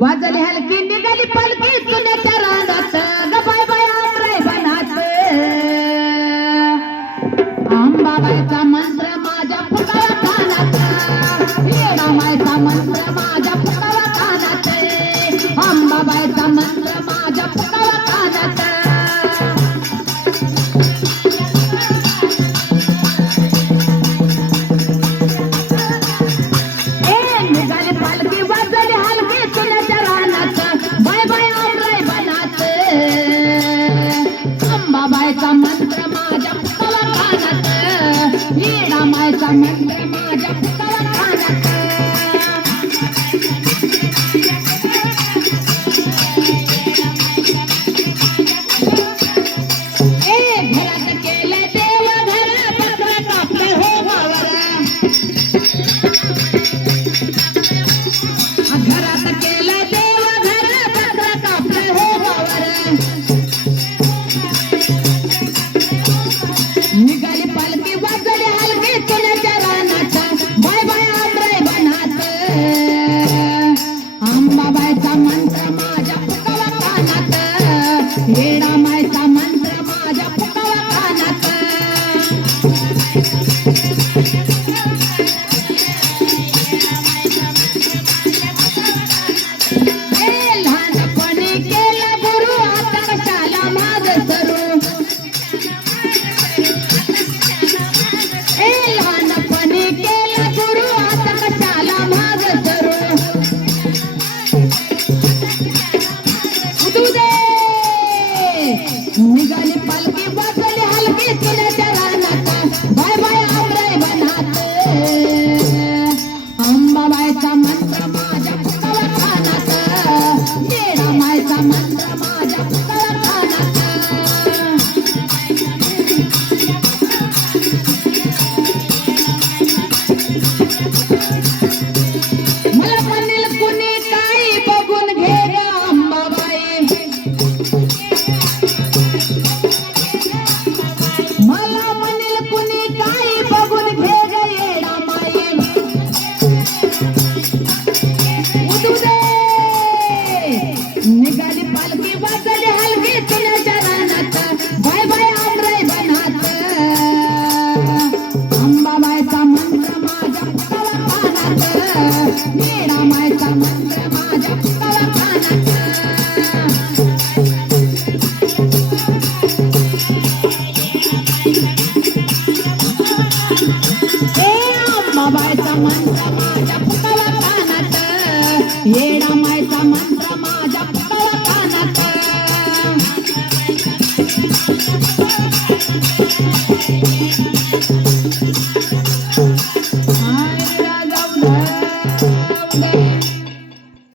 वाजली हलकी निघाली पलकी चुन्याच्या रानात. गबाय बाय आंबाबाईचा रामायचा मंत्र माझ्या me जमायचा मंत्र माझ्या बाबायचा मंत्र माझ्या पुतळा कानात ये रामायचा मंत्र माझ्या